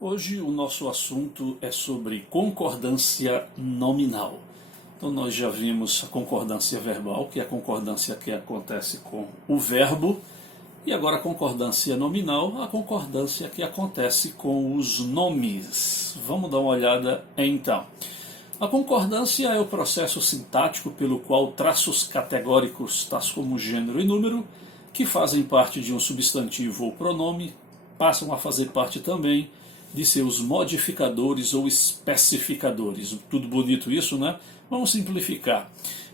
Hoje o nosso assunto é sobre concordância nominal. Então nós já vimos a concordância verbal, que é a concordância que acontece com o verbo, e agora a concordância nominal, a concordância que acontece com os nomes. Vamos dar uma olhada então. A concordância é o processo sintático pelo qual traços categóricos, tais como gênero e número, que fazem parte de um substantivo ou pronome, passam a fazer parte também de seus modificadores ou especificadores. Tudo bonito isso, né? Vamos simplificar.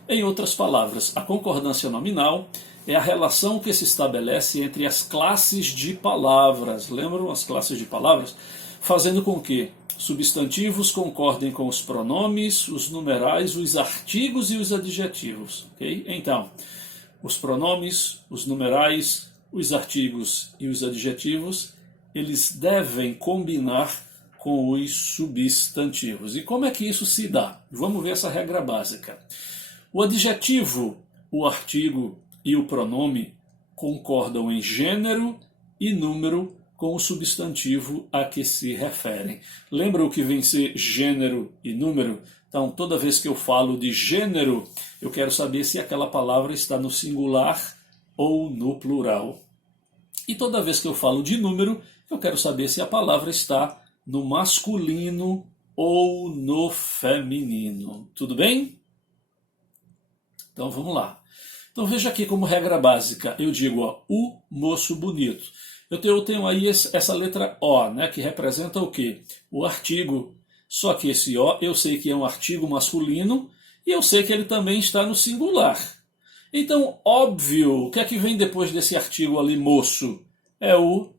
Em outras palavras, a concordância nominal é a relação que se estabelece entre as classes de palavras. Lembram as classes de palavras? Fazendo com que substantivos concordem com os pronomes, os numerais, os artigos e os adjetivos. Okay? Então, os pronomes, os numerais, os artigos e os adjetivos, eles devem combinar com os substantivos. E como é que isso se dá? Vamos ver essa regra básica. O adjetivo, o artigo e o pronome concordam em gênero e número com o substantivo a que se referem. Lembra o que vem ser gênero e número? Então, toda vez que eu falo de gênero, eu quero saber se aquela palavra está no singular ou no plural. E toda vez que eu falo de número, eu quero saber se a palavra está no masculino ou no feminino. Tudo bem? Então vamos lá. Então veja aqui como regra básica. Eu digo, o moço bonito. Eu tenho aí essa letra O, né, que representa o quê? O artigo. Só que esse O eu sei que é um artigo masculino e eu sei que ele também está no singular. Então, óbvio, o que é que vem depois desse artigo ali, moço? É o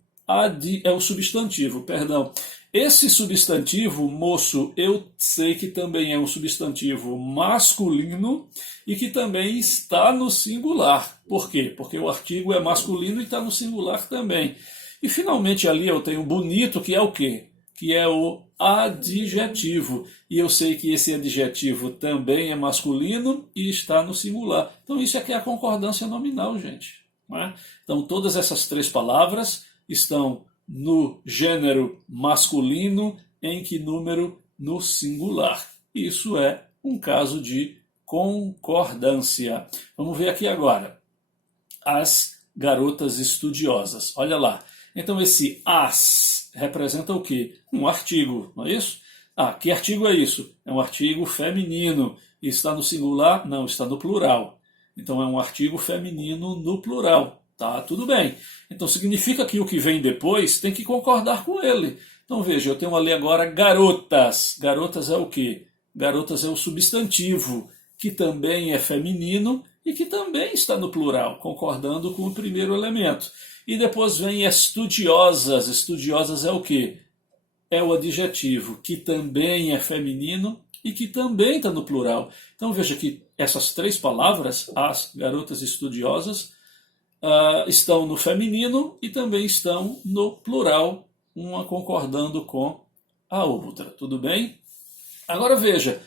substantivo, perdão. Esse substantivo, moço, eu sei que também é um substantivo masculino e que também está no singular. Por quê? Porque o artigo é masculino e está no singular também. E finalmente ali eu tenho bonito, que é o quê? Que é o adjetivo. E eu sei que esse adjetivo também é masculino e está no singular. Então isso aqui é a concordância nominal, gente. Não é? Então todas essas três palavras estão no gênero masculino, em que número? No singular. Isso é um caso de concordância. Vamos ver aqui agora. As garotas estudiosas. Olha lá. Então esse as representa o quê? Um artigo, não é isso? Ah, que artigo é isso? É um artigo feminino. Está no singular? Não, está no plural. Então é um artigo feminino no plural. Tá, tudo bem. Então significa que o que vem depois tem que concordar com ele. Então veja, eu tenho ali agora garotas. Garotas é o quê? Garotas é o substantivo, que também é feminino e que também está no plural, concordando com o primeiro elemento. E depois vem estudiosas. Estudiosas é o quê? É o adjetivo, que também é feminino e que também está no plural. Então veja que essas três palavras, as garotas estudiosas, estão no feminino e também estão no plural, uma concordando com a outra. Tudo bem? Agora veja,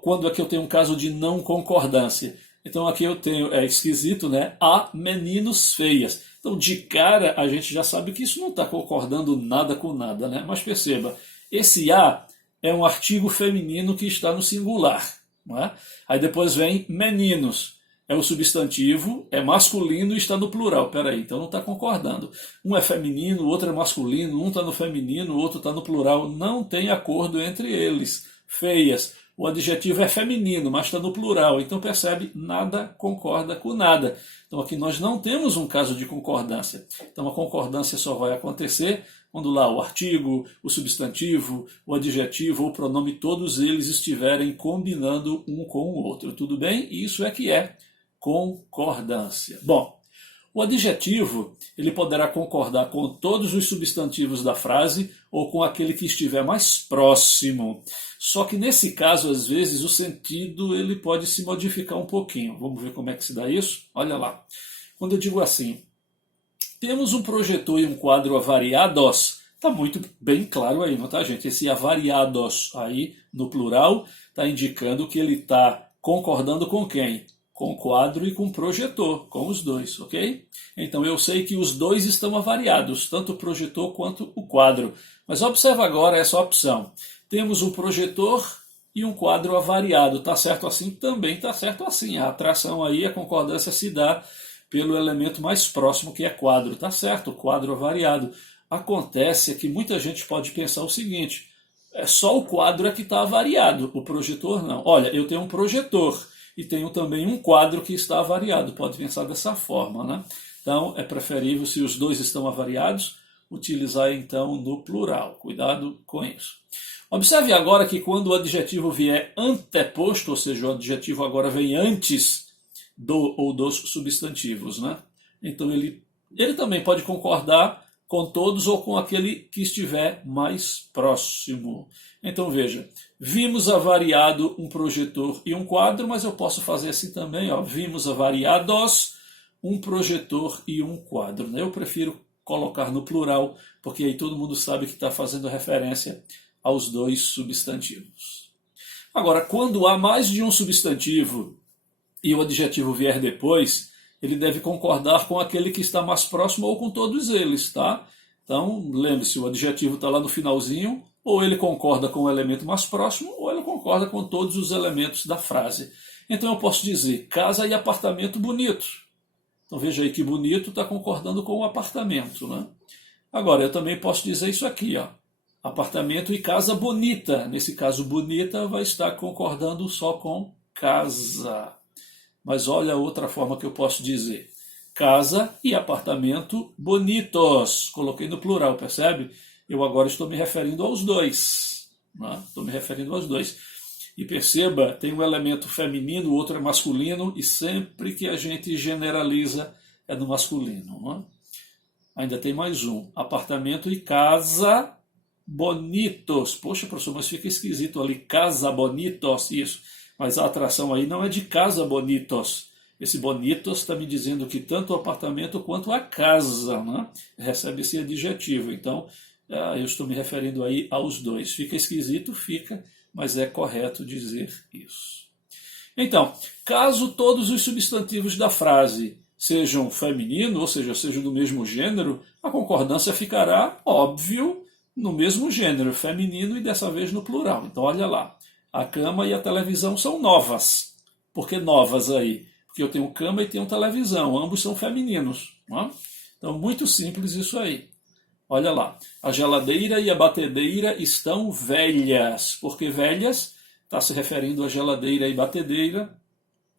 quando aqui eu tenho um caso de não concordância. Então aqui eu tenho, é esquisito, né? Há meninos feias. Então de cara a gente já sabe que isso não está concordando nada com nada, né? Mas perceba, esse a é um artigo feminino que está no singular. Não é? Aí depois vem meninos. É o substantivo, é masculino e está no plural. Peraí, então não está concordando. Um é feminino, o outro é masculino, um está no feminino, o outro está no plural. Não tem acordo entre eles. Feias. O adjetivo é feminino, mas está no plural. Então percebe, nada concorda com nada. Então aqui nós não temos um caso de concordância. Então a concordância só vai acontecer quando lá o artigo, o substantivo, o adjetivo ou o pronome, todos eles estiverem combinando um com o outro. Tudo bem? Isso é que é concordância. Bom, o adjetivo ele poderá concordar com todos os substantivos da frase ou com aquele que estiver mais próximo. Só que nesse caso, às vezes, o sentido ele pode se modificar um pouquinho. Vamos ver como é que se dá isso? Olha lá. Quando eu digo assim, temos um projetor e um quadro avariados, está muito bem claro aí, não tá, gente? Esse avariados aí, no plural, está indicando que ele está concordando com quem? com quadro e com projetor, com os dois, ok? Então eu sei que os dois estão avariados, tanto o projetor quanto o quadro. Mas observa agora essa opção. Temos um projetor e um quadro avariado. Está certo assim? Também está certo assim. A atração aí, a concordância se dá pelo elemento mais próximo, que é quadro. Está certo, quadro avariado. Acontece que muita gente pode pensar o seguinte: é só o quadro é que está avariado, o projetor não. Olha, eu tenho um projetor e tenho também um quadro que está avariado. Pode pensar dessa forma, né? Então, é preferível, se os dois estão avariados, utilizar então no plural. Cuidado com isso. Observe agora que quando o adjetivo vier anteposto, ou seja, o adjetivo agora vem antes do ou dos substantivos, né? Então ele também pode concordar com todos ou com aquele que estiver mais próximo. Então veja, vimos avariado um projetor e um quadro, mas eu posso fazer assim também, ó, vimos avariados um projetor e um quadro, né? Eu prefiro colocar no plural, porque aí todo mundo sabe que está fazendo referência aos dois substantivos. Agora, quando há mais de um substantivo e o adjetivo vier depois, ele deve concordar com aquele que está mais próximo ou com todos eles, tá? Então, lembre-se, o adjetivo está lá no finalzinho, ou ele concorda com o elemento mais próximo, ou ele concorda com todos os elementos da frase. Então eu posso dizer, casa e apartamento bonito. Então veja aí que bonito está concordando com o apartamento, né? Agora, eu também posso dizer isso aqui, ó. Apartamento e casa bonita. Nesse caso, bonita vai estar concordando só com casa. Mas olha a outra forma que eu posso dizer. Casa e apartamento bonitos. Coloquei no plural, percebe? Eu agora estou me referindo aos dois. Né? Estou me referindo aos dois. E perceba, tem um elemento feminino, o outro é masculino, e sempre que a gente generaliza é no masculino. Né? Ainda tem mais um. Apartamento e casa bonitos. Poxa, professor, mas fica esquisito ali. Casa bonitos, isso. Mas a atração aí não é de casa bonitos. Esse bonitos está me dizendo que tanto o apartamento quanto a casa, né, recebe esse adjetivo. Então, eu estou me referindo aí aos dois. Fica esquisito? Fica, mas é correto dizer isso. Então, caso todos os substantivos da frase sejam feminino, ou seja, sejam do mesmo gênero, a concordância ficará, óbvio, no mesmo gênero, feminino e dessa vez no plural. Então, olha lá. A cama e a televisão são novas. Por que novas aí? Porque eu tenho cama e tenho televisão. Ambos são femininos. Não é? Então, muito simples isso aí. Olha lá. A geladeira e a batedeira estão velhas. Por que velhas? Está se referindo a geladeira e batedeira.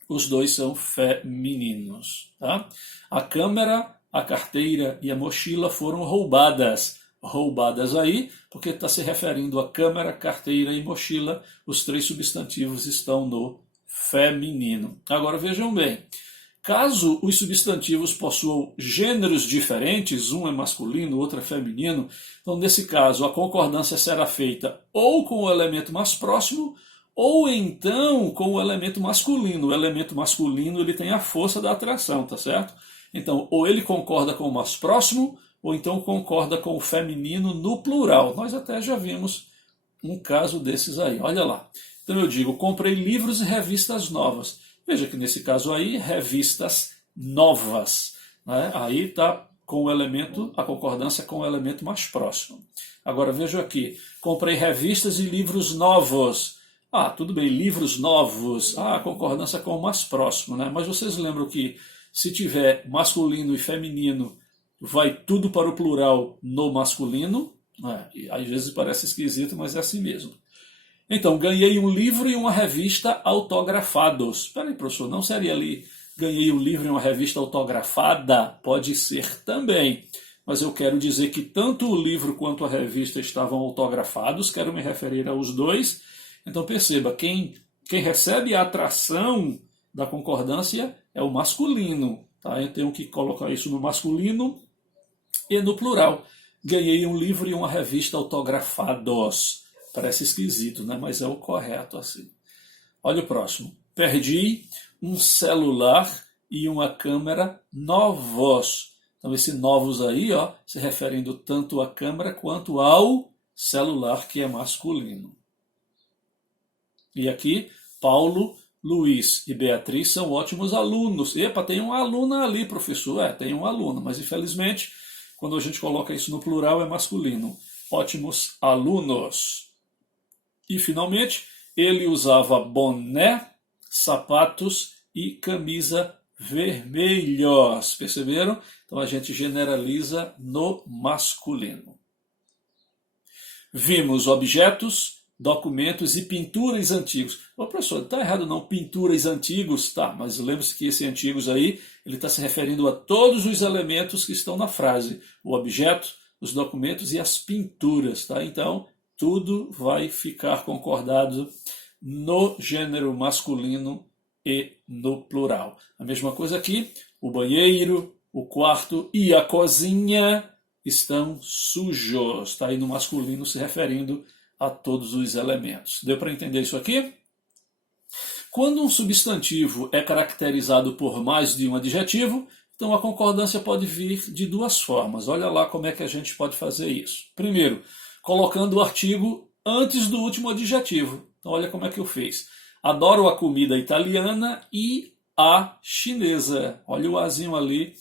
Os dois são femininos. Tá? A câmera, a carteira e a mochila foram roubadas. Roubadas aí, porque está se referindo a câmera, carteira e mochila. Os três substantivos estão no feminino. Agora vejam bem, caso os substantivos possuam gêneros diferentes, um é masculino, o outro é feminino, então nesse caso a concordância será feita ou com o elemento mais próximo, ou então com o elemento masculino. O elemento masculino ele tem a força da atração, tá certo? Então, ou ele concorda com o mais próximo, ou então concorda com o feminino no plural. Nós até já vimos um caso desses aí. Olha lá. Então eu digo, comprei livros e revistas novas. Veja que nesse caso aí, revistas novas. Né? Aí está com o elemento, a concordância com o elemento mais próximo. Agora veja aqui, comprei revistas e livros novos. Ah, tudo bem, livros novos. Ah, a concordância com o mais próximo. Né? Mas vocês lembram que se tiver masculino e feminino, vai tudo para o plural no masculino, né? E às vezes parece esquisito, mas é assim mesmo. Então, ganhei um livro e uma revista autografados. Espera aí, professor, não seria ali, ganhei um livro e uma revista autografada? Pode ser também, mas eu quero dizer que tanto o livro quanto a revista estavam autografados, quero me referir aos dois. Então perceba, quem recebe a atração da concordância é o masculino. Tá? Eu tenho que colocar isso no masculino e no plural. Ganhei um livro e uma revista autografados. Parece esquisito, né? Mas é o correto assim. Olha o próximo. Perdi um celular e uma câmera novos. Então, esse novos aí, ó, se referindo tanto à câmera quanto ao celular, que é masculino. E aqui, Paulo Luiz e Beatriz são ótimos alunos. Epa, tem uma aluna ali, professor. Tem um aluno, mas infelizmente, quando a gente coloca isso no plural, é masculino. Ótimos alunos. E, finalmente, ele usava boné, sapatos e camisa vermelhos. Perceberam? Então, a gente generaliza no masculino. Vimos objetos, documentos e pinturas antigos. Ô, professor, está errado não, pinturas antigos, tá, mas lembre-se que esse antigos aí, ele está se referindo a todos os elementos que estão na frase, o objeto, os documentos e as pinturas, tá? Então, tudo vai ficar concordado no gênero masculino e no plural. A mesma coisa aqui, o banheiro, o quarto e a cozinha estão sujos, está aí no masculino se referindo a todos os elementos. Deu para entender isso aqui? Quando um substantivo é caracterizado por mais de um adjetivo, então a concordância pode vir de duas formas. Olha lá como é que a gente pode fazer isso. Primeiro, colocando o artigo antes do último adjetivo. Então olha como é que eu fiz. Adoro a comida italiana e a chinesa. Olha o azinho ali,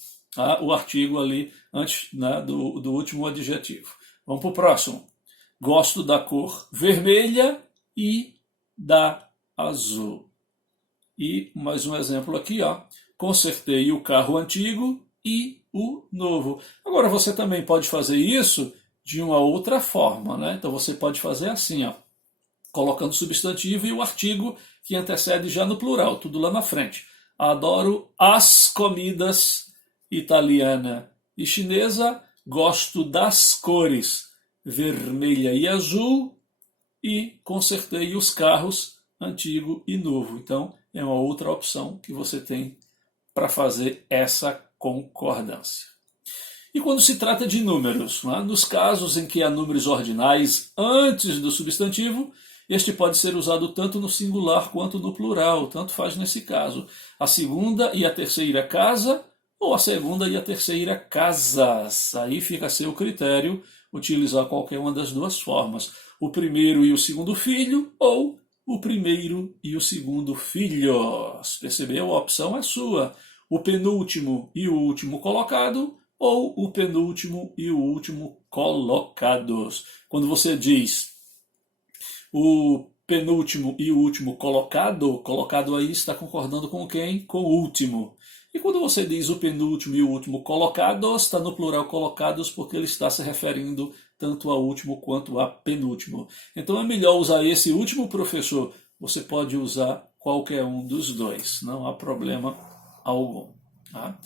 o artigo ali antes, né, do último adjetivo. Vamos para o próximo. Gosto da cor vermelha e da azul. E mais um exemplo aqui, ó. Consertei o carro antigo e o novo. Agora você também pode fazer isso de uma outra forma, né? Então você pode fazer assim, ó, colocando o substantivo e o artigo que antecede já no plural, tudo lá na frente. Adoro as comidas italiana e chinesa, gosto das cores vermelha e azul e consertei os carros antigo e novo. Então, é uma outra opção que você tem para fazer essa concordância. E quando se trata de números, né? Nos casos em que há números ordinais antes do substantivo, este pode ser usado tanto no singular quanto no plural, tanto faz nesse caso. A segunda e a terceira casa, ou a segunda e a terceira casas. Aí fica a seu critério utilizar qualquer uma das duas formas. O primeiro e o segundo filho, ou o primeiro e o segundo filhos. Percebeu? A opção é sua. O penúltimo e o último colocado, ou o penúltimo e o último colocados. Quando você diz o penúltimo e o último colocado aí está concordando com quem? Com o último. E quando você diz o penúltimo e o último colocados, está no plural colocados porque ele está se referindo tanto ao último quanto a penúltimo. Então é melhor usar esse último, professor. Você pode usar qualquer um dos dois, não há problema algum. Tá?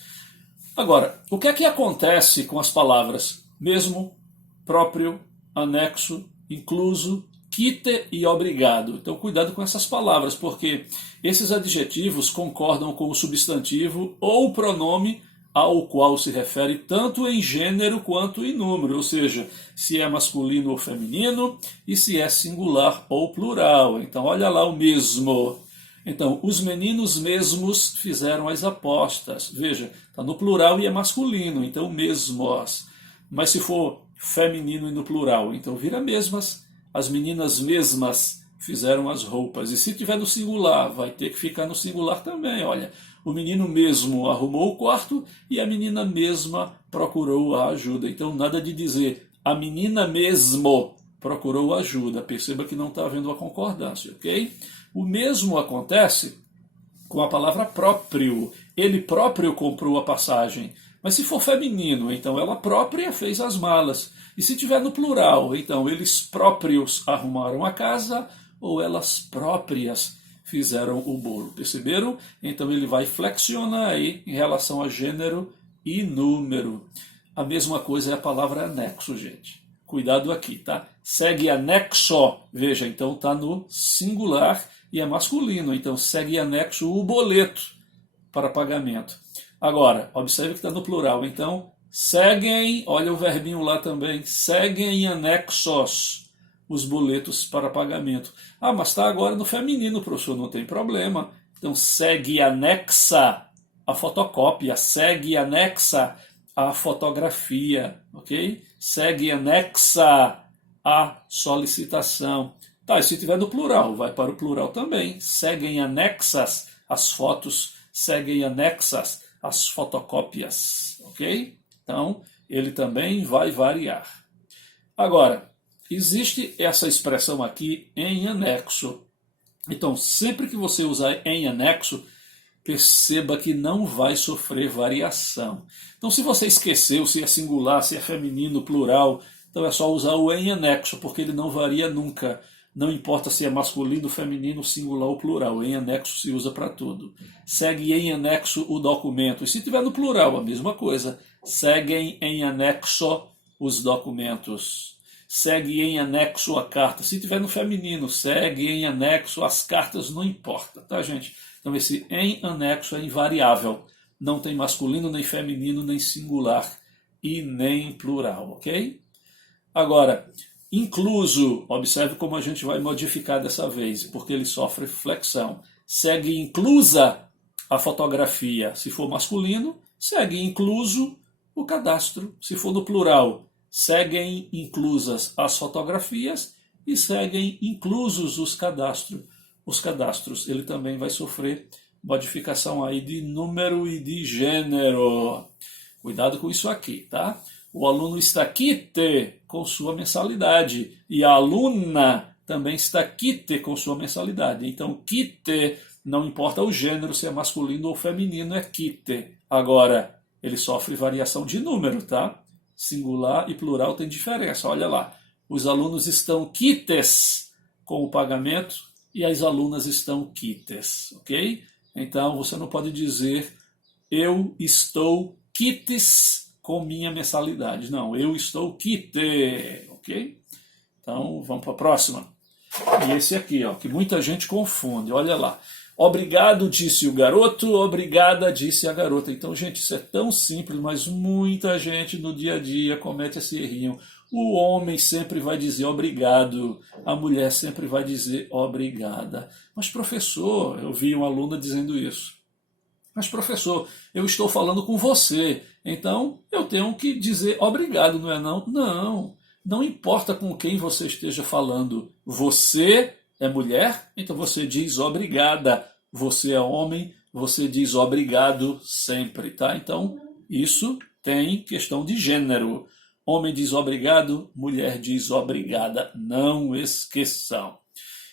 Agora, o que é que acontece com as palavras mesmo, próprio, anexo, incluso, quite e obrigado? Então, cuidado com essas palavras, porque esses adjetivos concordam com o substantivo ou o pronome ao qual se refere tanto em gênero quanto em número, ou seja, se é masculino ou feminino e se é singular ou plural. Então, olha lá o mesmo. Então, os meninos mesmos fizeram as apostas. Veja, está no plural e é masculino, então mesmos. Mas se for feminino e no plural, então vira mesmas. As meninas mesmas fizeram as roupas. E se tiver no singular, vai ter que ficar no singular também. Olha, o menino mesmo arrumou o quarto e a menina mesma procurou a ajuda. Então, nada de dizer a menina mesmo procurou ajuda. Perceba que não está havendo a concordância, ok? O mesmo acontece com a palavra próprio. Ele próprio comprou a passagem. Mas se for feminino, então ela própria fez as malas. E se tiver no plural, então eles próprios arrumaram a casa ou elas próprias fizeram o bolo. Perceberam? Então ele vai flexionar aí em relação a gênero e número. A mesma coisa é a palavra anexo, gente. Cuidado aqui, tá? Segue anexo. Veja, então está no singular e é masculino. Então segue anexo o boleto para pagamento. Agora, observe que está no plural. Então, seguem, olha o verbinho lá também, seguem anexos os boletos para pagamento. Ah, mas está agora no feminino, professor, não tem problema. Então, segue anexa a fotocópia, segue anexa a fotografia, ok? Segue anexa a solicitação. Tá, e se tiver no plural, vai para o plural também. Seguem anexas as fotos, seguem anexas as fotocópias, ok? Então, ele também vai variar. Agora, existe essa expressão aqui em anexo. Então, sempre que você usar em anexo, perceba que não vai sofrer variação. Então, se você esqueceu se é singular, se é feminino, plural, então é só usar o em anexo, porque ele não varia nunca. Não importa se é masculino, feminino, singular ou plural. Em anexo se usa para tudo. Segue em anexo o documento. E se tiver no plural, a mesma coisa. Seguem em anexo os documentos. Segue em anexo a carta. Se tiver no feminino, segue em anexo as cartas, não importa, tá, gente? Então esse em anexo é invariável. Não tem masculino, nem feminino, nem singular e nem plural, ok? Agora, incluso, observe como a gente vai modificar dessa vez, porque ele sofre flexão. Segue inclusa a fotografia. Se for masculino, segue incluso o cadastro. Se for no plural, seguem inclusas as fotografias e seguem inclusos os cadastros. Ele também vai sofrer modificação aí de número e de gênero. Cuidado com isso aqui, tá? O aluno está quite com sua mensalidade e a aluna também está quite com sua mensalidade. Então, quite, não importa o gênero, se é masculino ou feminino, é quite. Agora, ele sofre variação de número, tá? Singular e plural tem diferença. Olha lá, os alunos estão quites com o pagamento e as alunas estão quites, ok? Então, você não pode dizer eu estou quites com minha mensalidade. Não, eu estou quite, ok? Então, vamos para a próxima. E esse aqui, ó, que muita gente confunde, olha lá. Obrigado, disse o garoto, obrigada, disse a garota. Então, gente, isso é tão simples, mas muita gente no dia a dia comete esse errinho. O homem sempre vai dizer obrigado, a mulher sempre vai dizer obrigada. Mas, professor, eu vi uma aluna dizendo isso. Mas, professor, eu estou falando com você, então eu tenho que dizer obrigado, não é não? Não, não importa com quem você esteja falando. Você é mulher, então você diz obrigada. Você é homem, você diz obrigado sempre, tá? Então, isso tem questão de gênero. Homem diz obrigado, mulher diz obrigada. Não esqueçam.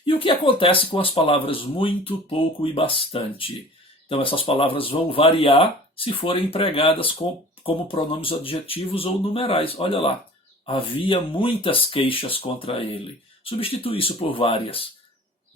E o que acontece com as palavras muito, pouco e bastante? Então, essas palavras vão variar se forem empregadas como pronomes adjetivos ou numerais. Olha lá, havia muitas queixas contra ele. Substitui isso por várias.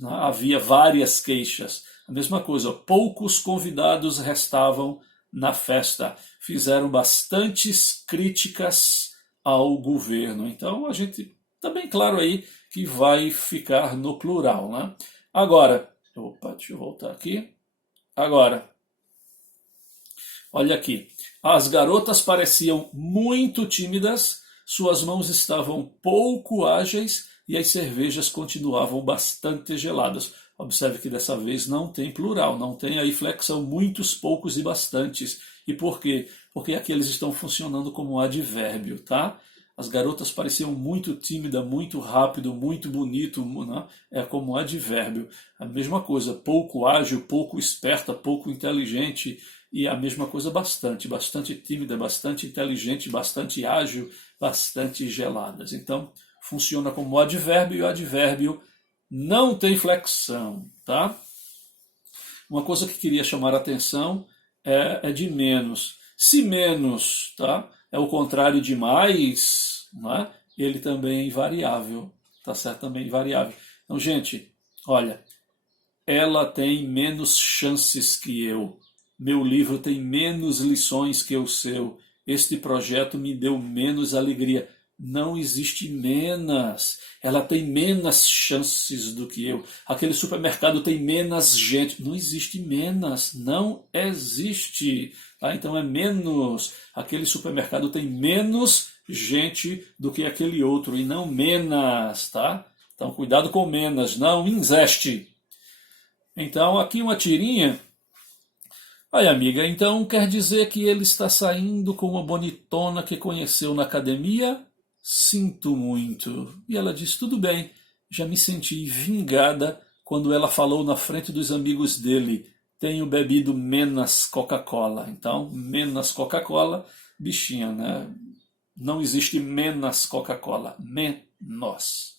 Havia várias queixas. A mesma coisa, poucos convidados restavam na festa. Fizeram bastantes críticas ao governo. Então, a gente está bem claro aí que vai ficar no plural, né? Agora, deixa eu voltar aqui. Agora, olha aqui. As garotas pareciam muito tímidas, suas mãos estavam pouco ágeis e as cervejas continuavam bastante geladas. Observe que dessa vez não tem plural, não tem aí flexão, muitos, poucos e bastantes. E por quê? Porque aqui eles estão funcionando como advérbio, tá? As garotas pareciam muito tímidas, muito rápido, muito bonito, né? É como advérbio. A mesma coisa, pouco ágil, pouco esperta, pouco inteligente. E a mesma coisa bastante tímida, bastante inteligente, bastante ágil, bastante geladas. Então, funciona como advérbio e o advérbio não tem flexão, tá? Uma coisa que queria chamar a atenção é de menos. Se menos, tá? É o contrário de mais, né? Ele também é invariável, tá certo? Também é invariável. Então, gente, olha, ela tem menos chances que eu. Meu livro tem menos lições que o seu. Este projeto me deu menos alegria. Não existe menos. Ela tem menos chances do que eu. Aquele supermercado tem menos gente. Não existe menos. Não existe. Tá? Então é menos. Aquele supermercado tem menos gente do que aquele outro. E não menos. Tá? Então cuidado com menos. Não existe. Então aqui uma tirinha. Aí, amiga, então quer dizer que ele está saindo com uma bonitona que conheceu na academia? Sinto muito. E ela diz, tudo bem, Já me senti vingada quando ela falou na frente dos amigos dele: tenho bebido menos Coca-Cola. Então, menos Coca-Cola, bichinha, né? Não existe menos Coca-Cola, menos.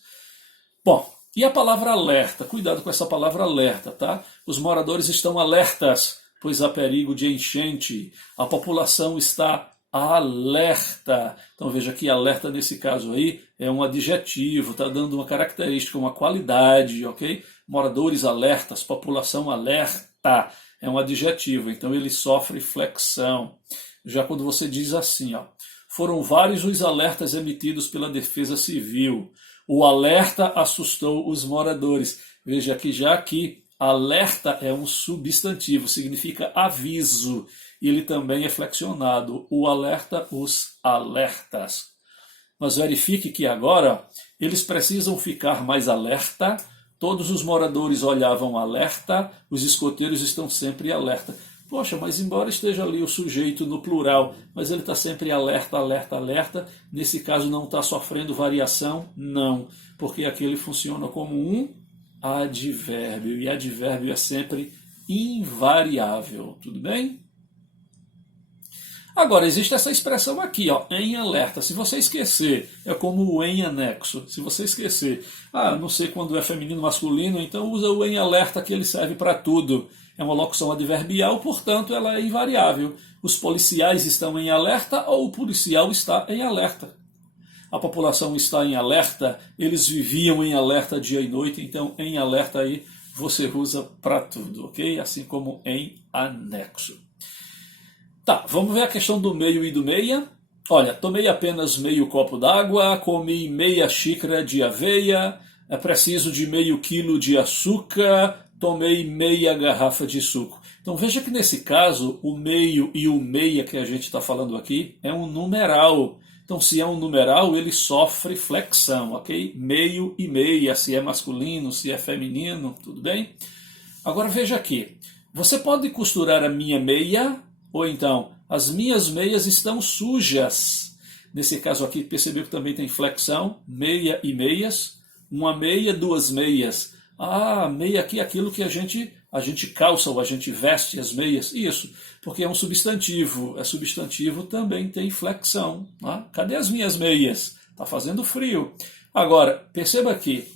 Bom, e a palavra alerta? Cuidado com essa palavra alerta, tá? Os moradores estão alertas, pois há perigo de enchente. A população está alerta. Então veja que alerta nesse caso aí é um adjetivo, está dando uma característica, uma qualidade, ok? Moradores alertas, população alerta, é um adjetivo, então ele sofre flexão. Já quando você diz assim, ó, foram vários os alertas emitidos pela Defesa Civil. O alerta assustou os moradores. Veja que já aqui alerta é um substantivo, significa aviso. Ele também é flexionado. O alerta, os alertas. Mas verifique que agora eles precisam ficar mais alerta. Todos os moradores olhavam alerta, os escoteiros estão sempre alerta. Poxa, mas embora esteja ali o sujeito no plural, mas ele está sempre alerta, alerta, alerta. Nesse caso não está sofrendo variação? Não, porque aqui ele funciona como um advérbio, e advérbio é sempre invariável, tudo bem? Agora, existe essa expressão aqui, ó, em alerta. Se você esquecer, é como o em anexo. Se você esquecer, não sei quando é feminino, masculino, então usa o em alerta que ele serve para tudo. É uma locução adverbial, portanto, ela é invariável. Os policiais estão em alerta ou o policial está em alerta. A população está em alerta, eles viviam em alerta dia e noite, então em alerta aí você usa para tudo, ok? Assim como em anexo. Tá, vamos ver a questão do meio e do meia. Olha, tomei apenas meio copo d'água, comi meia xícara de aveia, é preciso de meio quilo de açúcar, tomei meia garrafa de suco. Então veja que nesse caso, o meio e o meia que a gente está falando aqui é um numeral. Então se é um numeral, ele sofre flexão, ok? Meio e meia, se é masculino, se é feminino, tudo bem? Agora veja aqui, você pode costurar a minha meia? Ou então, as minhas meias estão sujas. Nesse caso aqui, percebeu que também tem flexão, meia e meias. Uma meia, duas meias. Meia aqui é aquilo que a gente calça ou a gente veste as meias. Isso, porque é um substantivo. É substantivo, também tem flexão. Cadê as minhas meias? Está fazendo frio. Agora, perceba aqui.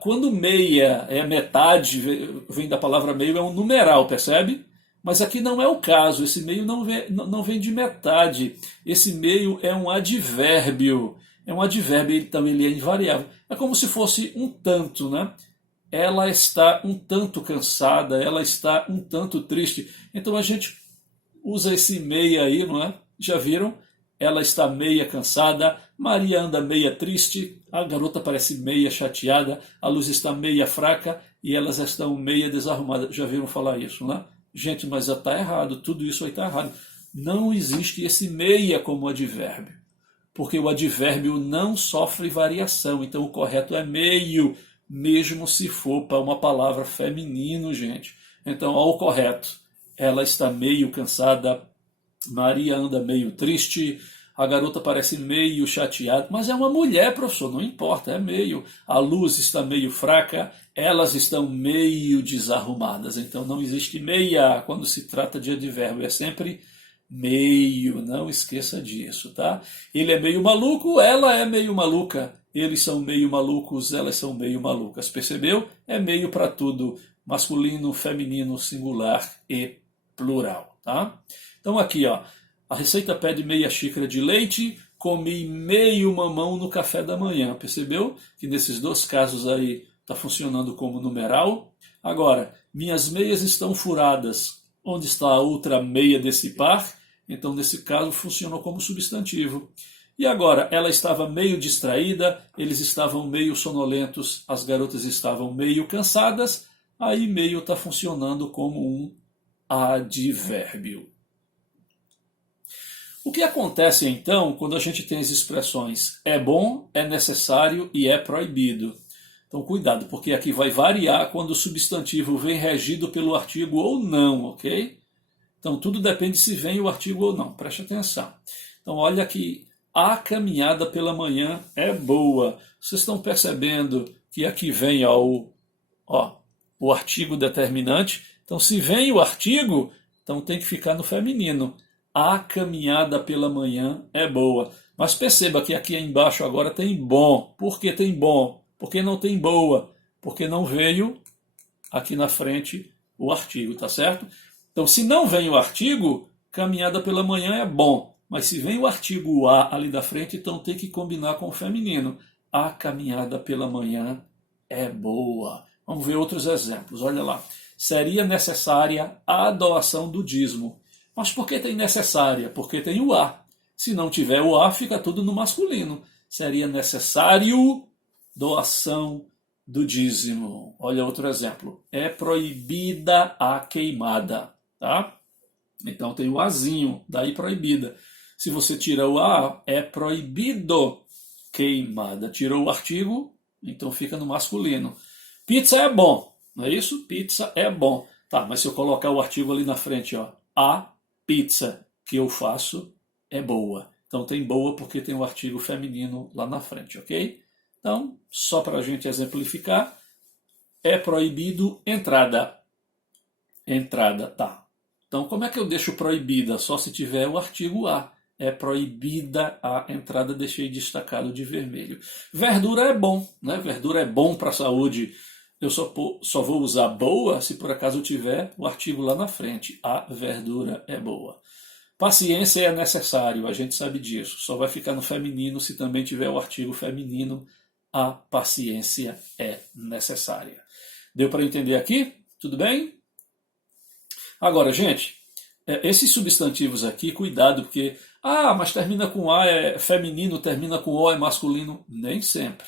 Quando meia é metade, vem da palavra meio, é um numeral, percebe? Mas aqui não é o caso, esse meio não vem de metade. Esse meio é um advérbio. É um advérbio, então ele é invariável. É como se fosse um tanto, né? Ela está um tanto cansada, ela está um tanto triste. Então a gente usa esse meia aí, não é? Já viram? Ela está meia cansada, Maria anda meia triste, a garota parece meia chateada, a luz está meia fraca e elas estão meia desarrumadas. Já viram falar isso, né? Gente, mas já está errado, tudo isso aí está errado. Não existe esse meia como advérbio, porque o advérbio não sofre variação, então o correto é meio, mesmo se for para uma palavra feminino, gente. Então, ó, o correto, ela está meio cansada, Maria anda meio triste, a garota parece meio chateada, mas é uma mulher, professor, não importa, é meio. A luz está meio fraca, elas estão meio desarrumadas. Então não existe meia quando se trata de advérbio, é sempre meio, não esqueça disso, tá? Ele é meio maluco, ela é meio maluca, eles são meio malucos, elas são meio malucas. Percebeu? É meio para tudo, masculino, feminino, singular e plural, tá? Então aqui, ó. A receita pede meia xícara de leite, comi meio mamão no café da manhã. Percebeu que nesses dois casos aí está funcionando como numeral? Agora, minhas meias estão furadas. Onde está a outra meia desse par? Então, nesse caso, funcionou como substantivo. E agora, ela estava meio distraída, eles estavam meio sonolentos, as garotas estavam meio cansadas, aí meio está funcionando como um advérbio. O que acontece então quando a gente tem as expressões é bom, é necessário e é proibido? Então cuidado, porque aqui vai variar quando o substantivo vem regido pelo artigo ou não, ok? Então tudo depende se vem o artigo ou não, preste atenção. Então olha que a caminhada pela manhã é boa. Vocês estão percebendo que aqui vem o artigo determinante. Então, se vem o artigo, então tem que ficar no feminino. A caminhada pela manhã é boa. Mas perceba que aqui embaixo agora tem bom. Por que tem bom? Porque não tem boa? Porque não veio aqui na frente o artigo, tá certo? Então, se não vem o artigo, caminhada pela manhã é bom. Mas se vem o artigo a ali da frente, então tem que combinar com o feminino. A caminhada pela manhã é boa. Vamos ver outros exemplos. Olha lá. Seria necessária a doação do dízimo. Mas por que tem necessária? Porque tem o a. Se não tiver o a, fica tudo no masculino. Seria necessário doação do dízimo. Olha outro exemplo. É proibida a queimada. Tá? Então tem o azinho, daí proibida. Se você tira o a, é proibido queimada. Tirou o artigo, então fica no masculino. Pizza é bom, não é isso? Pizza é bom. Tá, mas se eu colocar o artigo ali na frente, a pizza que eu faço é boa. Então tem boa porque tem o artigo feminino lá na frente, ok? Então, só para a gente exemplificar, é proibido entrada. Entrada, tá. Então, como é que eu deixo proibida? Só se tiver o artigo a. É proibida a entrada, deixei destacado de vermelho. Verdura é bom, né? Verdura é bom para a saúde. Eu só vou usar boa se por acaso eu tiver o artigo lá na frente. A verdura é boa. Paciência é necessário, a gente sabe disso. Só vai ficar no feminino se também tiver o artigo feminino. A paciência é necessária. Deu para entender aqui? Tudo bem? Agora, gente, esses substantivos aqui, cuidado, porque mas termina com A é feminino, termina com O é masculino. Nem sempre.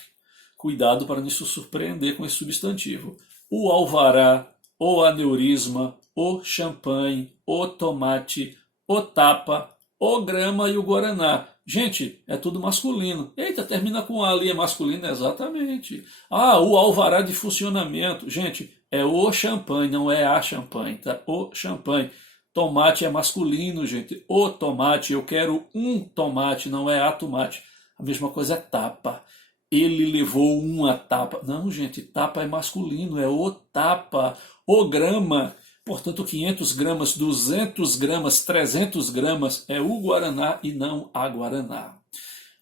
Cuidado para não se surpreender com esse substantivo. O alvará, o aneurisma, o champanhe, o tomate, o tapa, o grama e o guaraná. Gente, é tudo masculino. Eita, termina com A ali, é masculino? Exatamente. O alvará de funcionamento. Gente, é o champanhe, não é a champanhe, tá? O champanhe. Tomate é masculino, gente. O tomate, eu quero um tomate, não é a tomate. A mesma coisa é tapa. Ele levou uma tapa. Não, gente, tapa é masculino, é o tapa. O grama, portanto, 500 gramas, 200 gramas, 300 gramas é o guaraná e não a guaraná.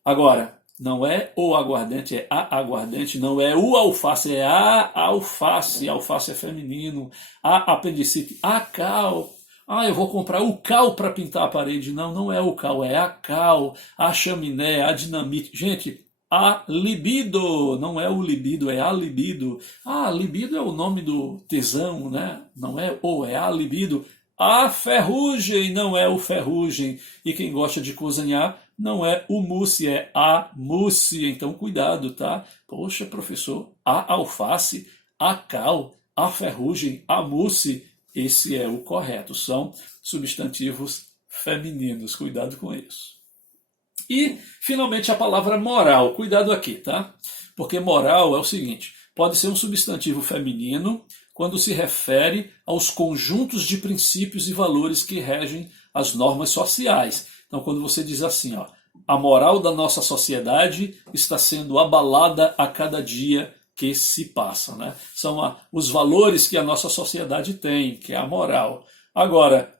Agora, não é o aguardente, é a aguardente, não é o alface, é a alface. Alface é feminino. A apendicite, a cal. Eu vou comprar o cal para pintar a parede. Não, não é o cal, é a cal, a chaminé, a dinamite. Gente, a libido, não é o libido, é a libido. Libido é o nome do tesão, né? Não é é a libido. A ferrugem, não é o ferrugem. E quem gosta de cozinhar, não é o mousse, é a mousse. Então, cuidado, tá? Poxa, professor, a alface, a cal, a ferrugem, a mousse. Esse é o correto, são substantivos femininos, cuidado com isso. E, finalmente, a palavra moral, cuidado aqui, tá? Porque moral é o seguinte, pode ser um substantivo feminino quando se refere aos conjuntos de princípios e valores que regem as normas sociais. Então, quando você diz assim, a moral da nossa sociedade está sendo abalada a cada dia que se passa, né? São os valores que a nossa sociedade tem, que é a moral. Agora,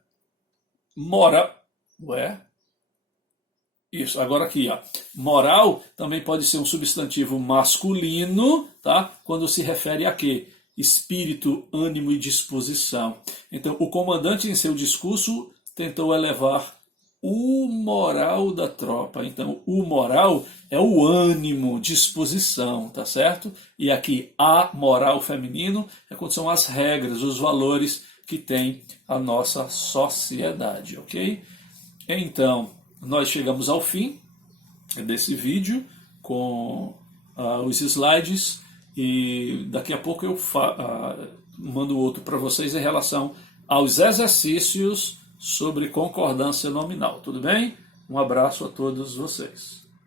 isso, agora aqui, moral também pode ser um substantivo masculino, tá? Quando se refere a quê? Espírito, ânimo e disposição. Então, o comandante em seu discurso tentou elevar o moral da tropa. Então, o moral é o ânimo, disposição, tá certo? E aqui, a moral feminino é quando são as regras, os valores que tem a nossa sociedade, ok? Então, nós chegamos ao fim desse vídeo com os slides e daqui a pouco eu mando outro para vocês em relação aos exercícios sobre concordância nominal. Tudo bem? Um abraço a todos vocês.